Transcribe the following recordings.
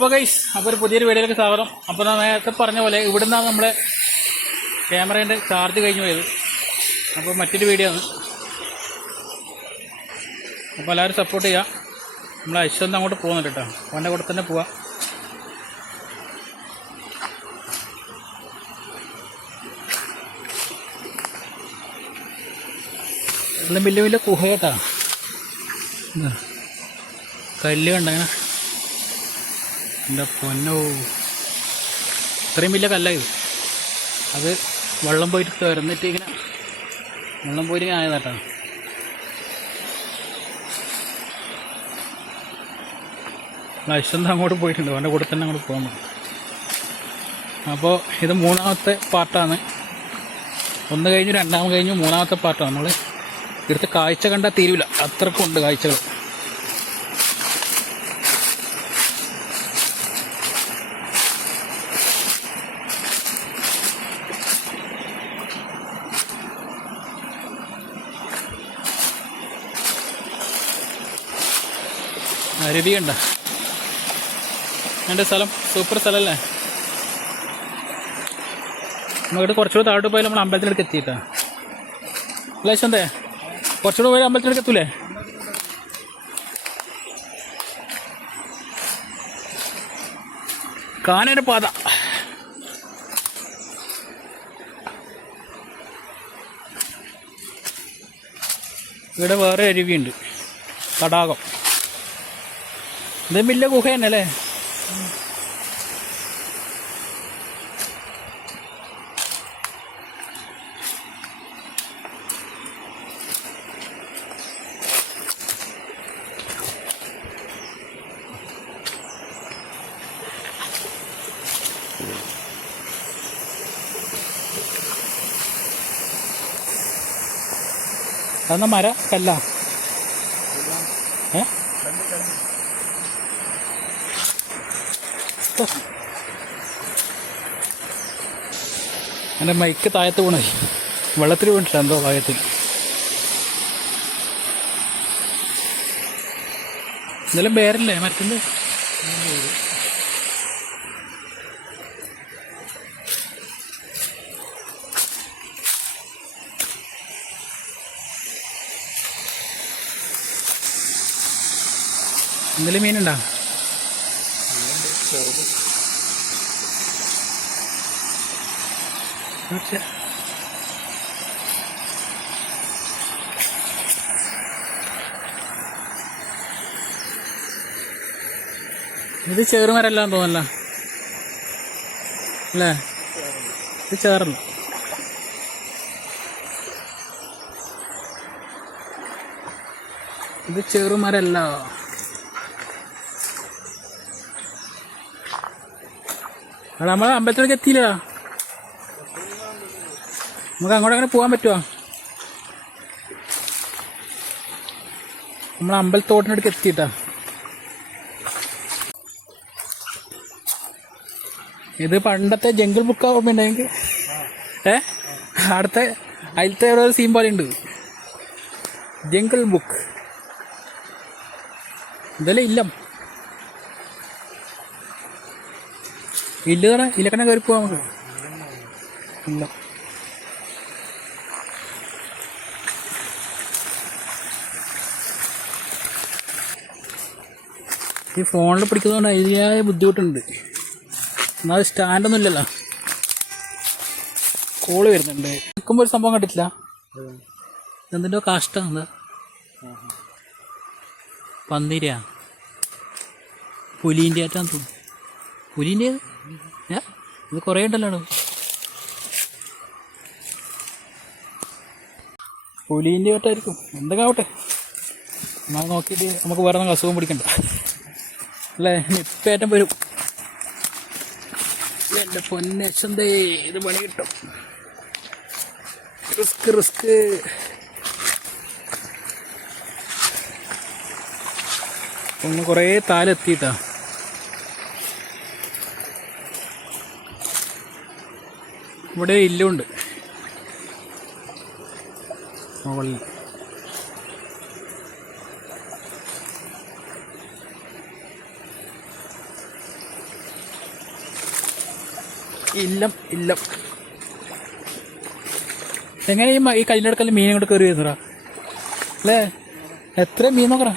അപ്പോൾ ഗൈസ്, അപ്പോൾ ഒരു പുതിയൊരു വീഡിയോയിലേക്ക് സ്വാഗതം. അപ്പോൾ ഞാൻ നേരത്തെ പറഞ്ഞ പോലെ ഇവിടെ നിന്നാണ് നമ്മളെ ക്യാമറേൻ്റെ ചാർജ് കഴിഞ്ഞ് പോയത്. അപ്പോൾ മറ്റൊരു വീഡിയോ ആണ്. അപ്പോൾ എല്ലാവരും സപ്പോർട്ട് ചെയ്യുക. നമ്മൾ ഐശ്വര്യം അങ്ങോട്ട് പോകുന്നുണ്ട് കേട്ടോ. അവൻ്റെ കൂടെ തന്നെ പോവാം. എല്ലാം വലിയ വലിയ ഗുഹ കേട്ടാ. കല്ല് കണ്ടങ്ങനെ എൻ്റെ പൊന്നോ, ഇത്രയും വലിയ കല്ല ഇത്. അത് വെള്ളം പോയിട്ട് തുറന്നിട്ട് ഇങ്ങനെ വെള്ളം പോയിട്ട് ഇങ്ങനെ ആയതാട്ടോ. ഐശ്വര്യം അങ്ങോട്ട് പോയിട്ടുണ്ട്, അവൻ്റെ കൂടെ തന്നെ അങ്ങോട്ട് പോകുന്നു. അപ്പോൾ ഇത് മൂന്നാമത്തെ പാർട്ടാണ്. ഒന്ന് കഴിഞ്ഞു, രണ്ടാമത് കഴിഞ്ഞു, മൂന്നാമത്തെ പാർട്ടാണ്. നമ്മൾ ഇവിടുത്തെ കാഴ്ച കണ്ടാൽ തീരില്ല, അത്രക്കുണ്ട് കാഴ്ചകൾ. അരുവി കണ്ട എൻ്റെ സ്ഥലം സൂപ്പർ സ്ഥലമല്ലേ. നമുക്കിവിടെ കുറച്ചുകൂടെ താഴോട്ട് പോയാൽ നമ്മൾ അമ്പലത്തിലേക്ക് എത്തിയിട്ടാ. അല്ല യശ്വന്തേ, കുറച്ചുകൂടെ പോയാൽ അമ്പലത്തിലേക്ക് എത്തൂലേ? കാനയുടെ പാത. ഇവിടെ വേറെ അരുവിയുണ്ട്, തടാകം. ഇത് വലിയ ഗുഹ തന്നെ അല്ലേ? അതെന്നാ മര കല്ല? എൻ്റെ മൈക്ക് താഴത്ത് വീണേ, വെള്ളത്തിൽ വീണിട്ടില്ല എന്തോ ഭാഗത്തിൽ. എന്തെങ്കിലും പേരല്ലേ മരത്തിൻ്റെ? എന്തെങ്കിലും മീനുണ്ടോ? ഇത് ചേറുമരല്ലാന്ന് തോന്നല്ല അല്ലേ? ഇത് ചേറല്ല. ഇത് ചെറുമരല്ല. അവിടെ നമ്മളെ അമ്പലത്തിലേക്ക് എത്തിയില്ല. നമുക്ക് അങ്ങോട്ട് അങ്ങനെ പോകാൻ പറ്റുമോ? നമ്മൾ അമ്പലത്തോട്ടിനടുക്ക് എത്തിയിട്ടാ. ഇത് പണ്ടത്തെ ജംഗിൾ ബുക്ക് ഓർമ്മയുണ്ടെങ്കിൽ അടുത്ത അതിലത്തെ ഒരു സീൻ പോലെ ഉണ്ട്, ജംഗിൾ ബുക്ക്. ഇതല്ലേ ഇല്ലം ഇല്ലതാണ്. ഇല്ലക്കന്നെ കയറി പോവാം നമുക്ക്. ഇല്ല, ഈ ഫോണിൽ പിടിക്കുന്നതുകൊണ്ട് അതിയായ ബുദ്ധിമുട്ടുണ്ട്. എന്നാൽ സ്റ്റാൻഡൊന്നും ഇല്ലല്ലോ, കോള് വരുന്നുണ്ട്. നിൽക്കുമ്പോൾ ഒരു സംഭവം കണ്ടിട്ടില്ല, എന്തിൻ്റെ കാഷ്ടം. എന്താ പന്നീരയാ? പുലീൻ്റെ ആയിട്ടാന്ന് തോന്നുന്നു. പുലീൻ്റെ ഇത് കുറേ ഉണ്ടല്ലോ. പുലീൻ്റെ ആയിട്ടായിരിക്കും, എന്തൊക്കെ ആവട്ടെ. എന്നാൽ നോക്കിയിട്ട് നമുക്ക് വേറെ അസുഖം പിടിക്കണ്ട അല്ലേ? നിപ്പേറ്റം വരും. എൻ്റെ പൊന്നച്ചന്തേ, ഇത് പണി കിട്ടും. റിസ്ക് ഒന്ന് കുറേ താലെത്തിയിട്ടാ. ഇവിടെ ഇല്ലുണ്ട് മുകളിൽ. ഇല്ലം ഇല്ലം. എങ്ങനെ ഈ കല്ലിനടുക്കൽ മീൻ ഇങ്ങോട്ട് കയറി വരുന്നടാ അല്ലേ? എത്ര മീൻ നോക്കടാ.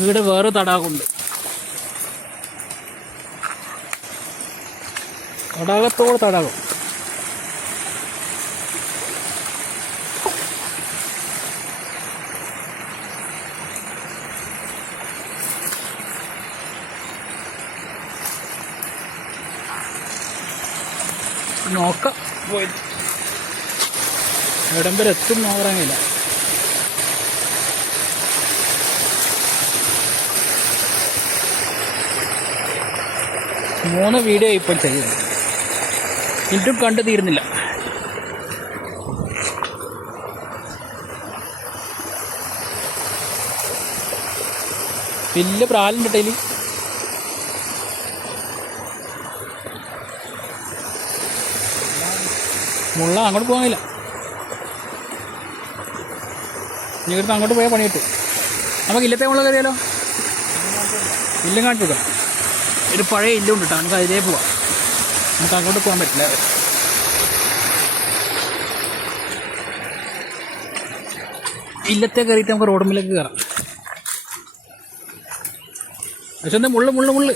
ഇവിടെ വേറെ തടാകമുണ്ട്. തടാകത്തോട് തടാകം. നോക്കാം പോയിട്ട് എവിടം വരെ എത്തും നോക്കാനില്ല. മൂന്ന് വീഡിയോ ഇപ്പോൾ ചെയ്യുന്നു, ഇതും കണ്ടു തീരുന്നില്ല. വലിയ പ്രാലുണ്ട് ടൈല്. മുള്ള അങ്ങോട്ട് പോകാനില്ല. നീ എടുത്ത് അങ്ങോട്ട് പോയാൽ പണിയിട്ട് നമുക്ക് ഇല്ലത്തെ മുള്ള കയറിയാലോ. ഇല്ലും കാണിച്ചു കൊടുക്കാം. ഒരു പഴയ ഇല്ലുണ്ട് കേട്ടോ, നമുക്ക് അതിലേ പോവാം. നമുക്ക് അങ്ങോട്ട് പോകാൻ പറ്റില്ല. ഇല്ലത്തെ കയറിയിട്ട് നമുക്ക് റോഡുമ്പിലേക്ക് കയറാം. പക്ഷെ എന്താ മുള്ളു മുള്ളു മുള്ളു.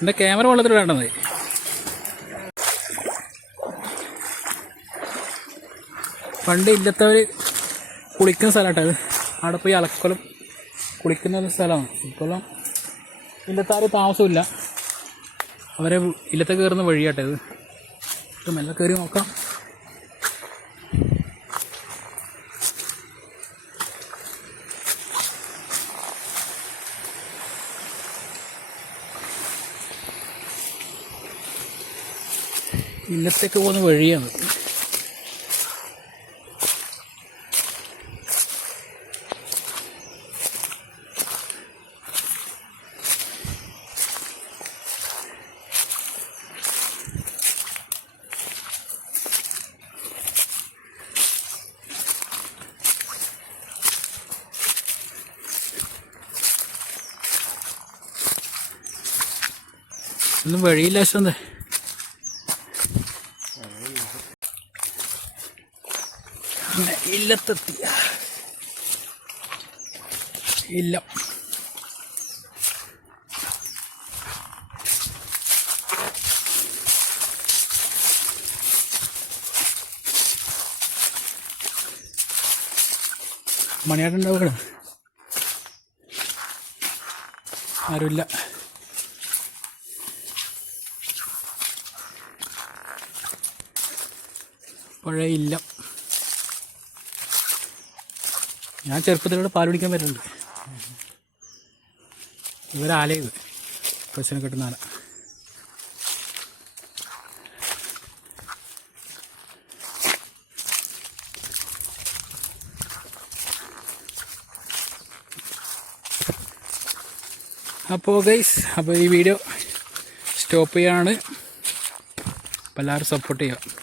എൻ്റെ ക്യാമറ വെള്ളത്തിൽ വേണ്ടത്. പണ്ട് ഇല്ലത്തവർ കുളിക്കുന്ന സ്ഥലമാട്ടോ അത്. അവിടെ പോയി അലക്കലും കുളിക്കുന്ന ഒരു സ്ഥലമാണ്. ഇപ്പോഴും ഇല്ലത്താരും താമസമില്ല. അവരെ ഇല്ലത്തെ കയറുന്ന വഴിയാട്ടെ ഇത്. മെല്ലെ കയറി നോക്കാം. ഇല്ലത്തേക്ക് പോകുന്ന വഴിയാണ്. ഒന്നും വഴിയില്ല. അശ്വന്തേ ഇല്ലത്തെത്തി. ഇല്ല മണിയാട്ടുണ്ടാവും. ആരുമില്ല. പഴയ ഇല്ലം. ഞാൻ ചെറുപ്പത്തിലൂടെ പാൽ പിടിക്കാൻ പറ്റുന്നുണ്ട്. ഇവരാലയത് പശുവിനെ കെട്ടുന്ന ആല. അപ്പോൾ ഗൈസ്, അപ്പോൾ ഈ വീഡിയോ സ്റ്റോപ്പ് ചെയ്യാണ്. അപ്പോൾ എല്ലാവരും സപ്പോർട്ട് ചെയ്യുക.